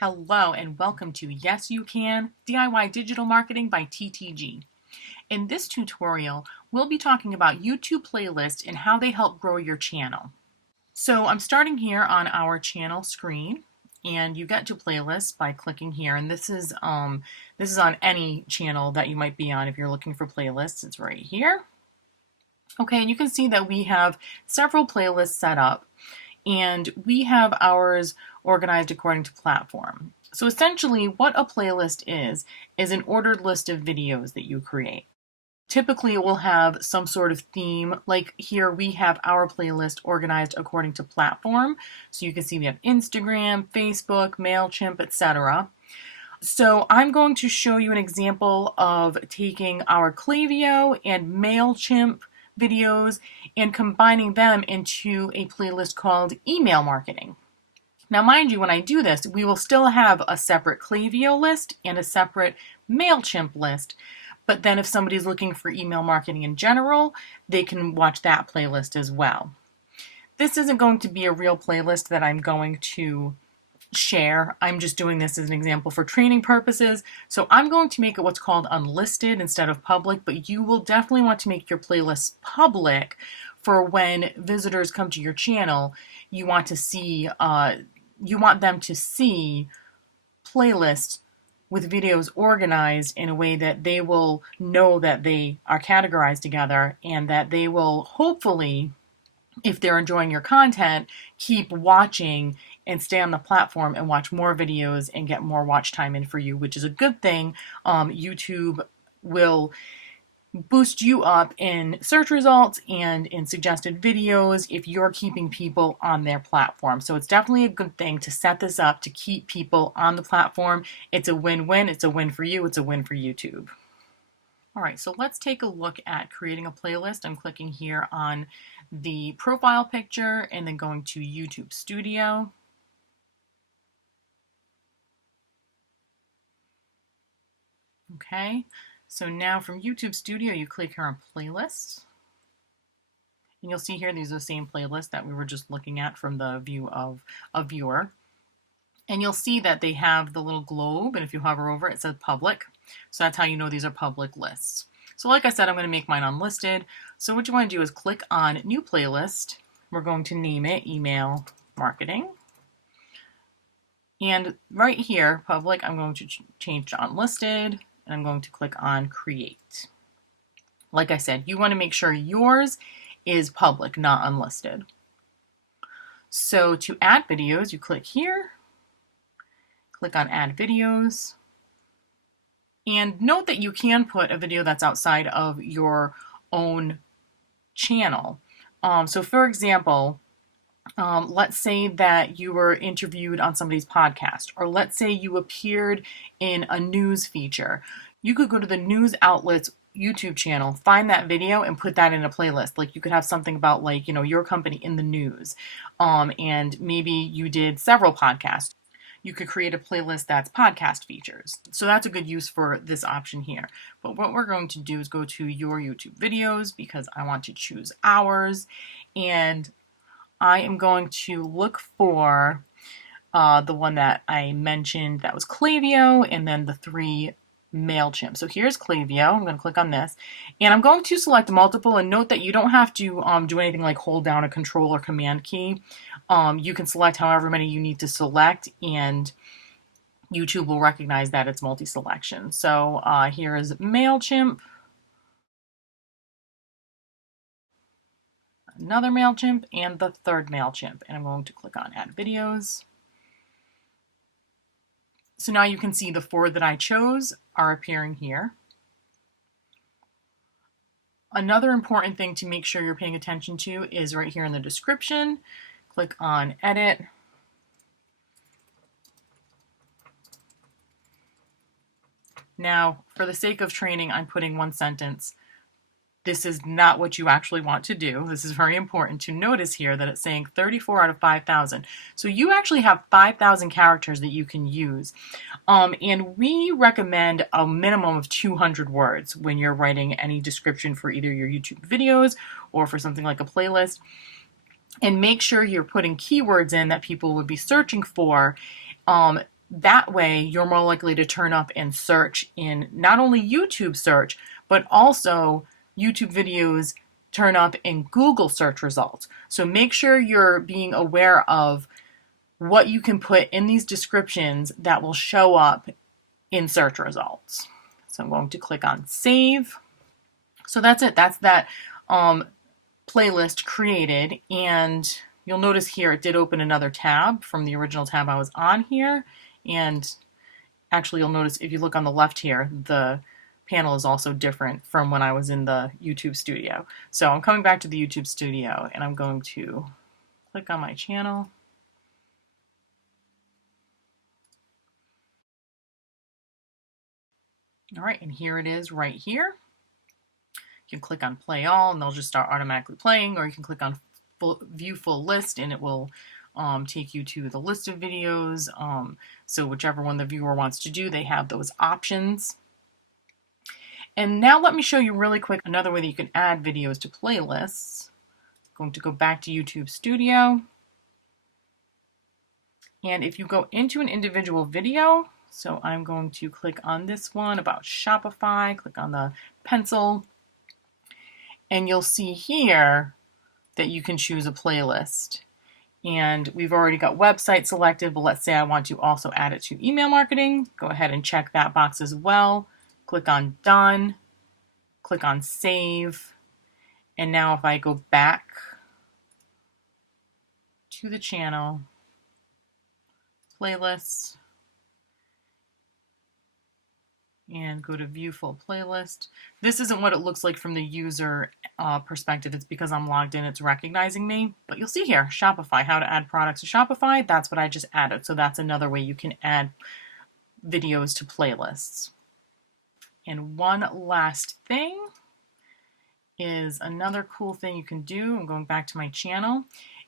Hello and welcome to Yes You Can, DIY Digital Marketing by TTG. In this tutorial, we'll be talking about YouTube playlists and how they help grow your channel. So I'm starting here on our channel screen, and you get to playlists by clicking here. And this is on any channel that you might be on. If you're looking for playlists, it's right here. Okay, and you can see that we have several playlists set up, and we have ours organized according to platform. So essentially what a playlist is an ordered list of videos that you create. Typically it will have some sort of theme, like here we have our playlist organized according to platform. So you can see we have Instagram, Facebook, MailChimp, etc. So I'm going to show you an example of taking our Klaviyo and MailChimp videos and combining them into a playlist called email marketing. Now mind you, when I do this, we will still have a separate Klaviyo list and a separate MailChimp list. But then if somebody's looking for email marketing in general, they can watch that playlist as well. This isn't going to be a real playlist that I'm going to share. I'm just doing this as an example for training purposes. So I'm going to make it what's called unlisted instead of public, but you will definitely want to make your playlists public for when visitors come to your channel. You want to see, you want them to see playlists with videos organized in a way that they will know that they are categorized together, and that they will hopefully, if they're enjoying your content, keep watching and stay on the platform and watch more videos and get more watch time in for you, which is a good thing. YouTube will boost you up in search results and in suggested videos if you're keeping people on their platform. So it's definitely a good thing to set this up to keep people on the platform. It's a win-win. It's a win for you. It's a win for YouTube. All right, so let's take a look at creating a playlist. I'm clicking here on the profile picture and then going to YouTube Studio. Okay, so now from YouTube Studio, you click here on Playlists. And you'll see here, these are the same playlists that we were just looking at from the view of a viewer. And you'll see that they have the little globe, and if you hover over it, it says public. So that's how you know these are public lists. So like I said, I'm going to make mine unlisted. So what you want to do is click on New Playlist. We're going to name it Email Marketing. And right here, public, I'm going to change to unlisted, and I'm going to click on Create. Like I said, you want to make sure yours is public, not unlisted. So to add videos, you click here, click on Add Videos, and note that you can put a video that's outside of your own channel. So for example, let's say that you were interviewed on somebody's podcast, or let's say you appeared in a news feature. You could go to the news outlet's YouTube channel, find that video, and put that in a playlist. Like you could have something about, like, your company in the news, and maybe you did several podcasts. You could create a playlist that's podcast features. So that's a good use for this option here. But what we're going to do is go to your YouTube videos, because I want to choose ours, and I am going to look for the one that I mentioned that was Klaviyo, and then the 3 MailChimp. So here's Klaviyo. I'm going to click on this, and I'm going to select multiple, and note that you don't have to do anything like hold down a control or command key. You can select however many you need to select, and YouTube will recognize that it's multi-selection. So here is MailChimp, another MailChimp, and the 3rd MailChimp. And I'm going to click on Add Videos. So now you can see the 4 that I chose are appearing here. Another important thing to make sure you're paying attention to is right here in the description. Click on Edit. Now, for the sake of training, I'm putting 1 sentence. This is not what you actually want to do. This is very important to notice here that it's saying 34 out of 5,000. So you actually have 5,000 characters that you can use. And we recommend a minimum of 200 words when you're writing any description for either your YouTube videos or for something like a playlist. And make sure you're putting keywords in that people would be searching for. That way, you're more likely to turn up and search in not only YouTube search, but also YouTube videos turn up in Google search results. So make sure you're being aware of what you can put in these descriptions that will show up in search results. So I'm going to click on save. So that's it. That's that playlist created. And you'll notice here it did open another tab from the original tab I was on here. And actually, you'll notice if you look on the left here, the panel is also different from when I was in the YouTube studio. So I'm coming back to the YouTube studio and I'm going to click on my channel. All right, and here it is right here. You can click on play all and they'll just start automatically playing, or you can click on view full list and it will take you to the list of videos. So whichever one the viewer wants to do, they have those options. And now let me show you really quick another way that you can add videos to playlists. I'm going to go back to YouTube Studio. And if you go into an individual video, so I'm going to click on this one about Shopify, click on the pencil, and you'll see here that you can choose a playlist. And we've already got website selected, but let's say I want to also add it to email marketing. Go ahead and check that box as well. Click on done, click on save. And now if I go back to the channel, playlists, and go to view full playlist. This isn't what it looks like from the user perspective. It's because I'm logged in, it's recognizing me. But you'll see here, Shopify, how to add products to Shopify. That's what I just added. So that's another way you can add videos to playlists. And one last thing is another cool thing you can do, I'm going back to my channel,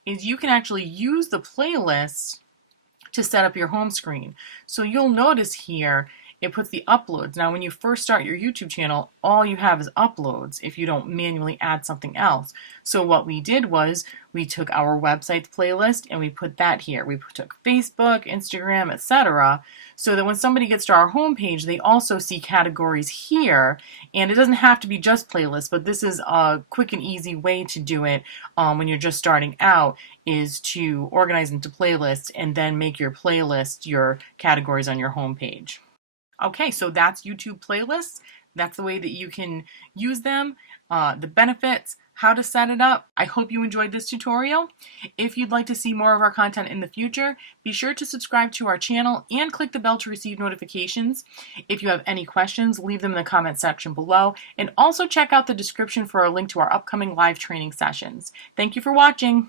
is you can actually use the playlist to set up your home screen. So you'll notice here, it puts the uploads. Now, when you first start your YouTube channel, all you have is uploads if you don't manually add something else. So what we did was we took our website's playlist and we put that here. We took Facebook, Instagram, etc. so that when somebody gets to our homepage, they also see categories here. And it doesn't have to be just playlists, but this is a quick and easy way to do it when you're just starting out, is to organize into playlists and then make your playlist your categories on your homepage. Okay, so that's YouTube playlists. That's the way that you can use them, the benefits, how to set it up. I hope you enjoyed this tutorial. If you'd like to see more of our content in the future, be sure to subscribe to our channel and click the bell to receive notifications. If you have any questions, leave them in the comment section below, and also check out the description for a link to our upcoming live training sessions. Thank you for watching.